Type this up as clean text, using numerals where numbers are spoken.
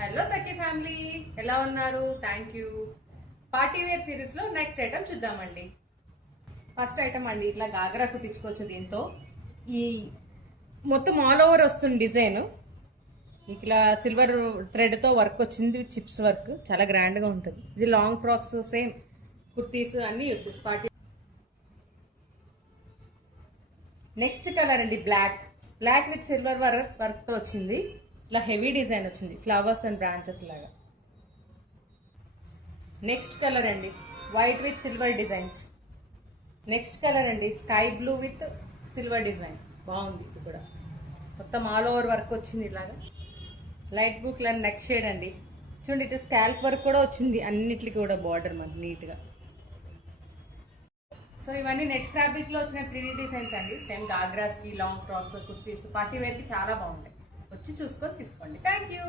Hello సఖీ family, ఎలా ఉన్నారు? Thank you. Party wear series లో నెక్స్ట్ ఐటమ్ చూద్దామండి. ఫస్ట్ ఐటమ్ అండి, ఇట్లా గాగరా కుట్టించుకోవచ్చు. దీంతో ఈ మొత్తం ఆల్ ఓవర్ వస్తుంది డిజైన్. మీకు ఇలా సిల్వర్ థ్రెడ్ తో వర్క్ వచ్చింది, చిప్స్ వర్క్ చాలా గ్రాండ్ గా ఉంటుంది. ఇది లాంగ్ ఫ్రాక్స్, సేమ్ కుర్తీస్ అన్ని వచ్చేసి పార్టీ. నెక్స్ట్ కలర్ అండి, బ్లాక్ విత్ సిల్వర్ వర్క్ తో వచ్చింది. ఇలా హెవీ డిజైన్ వచ్చింది, ఫ్లవర్స్ అండ్ బ్రాంచెస్ లాగా. నెక్స్ట్ కలర్ అండి, white with silver designs. Next colour అండి, sky blue with silver design. బాగుంది, ఇది కూడా మొత్తం ఆల్ ఓవర్ వర్క్ వచ్చింది. ఇలాగా light blue colour neck shade అండి. చూడండి, ఇటు స్కాల్ప్ వర్క్ కూడా వచ్చింది అన్నిటికి కూడా, బార్డర్ మనకి నీట్ గా. సో ఇవన్నీ నెట్ ఫ్యాబ్రిక్ లో వచ్చిన 3D డిజైన్స్ అండి. సేమ్ గాగ్రాస్ కి, long frocks, kurtis, party wear కి చాలా బాగుంటాయి. వచ్చి చూసుకొని తీసుకోండి. Thank you.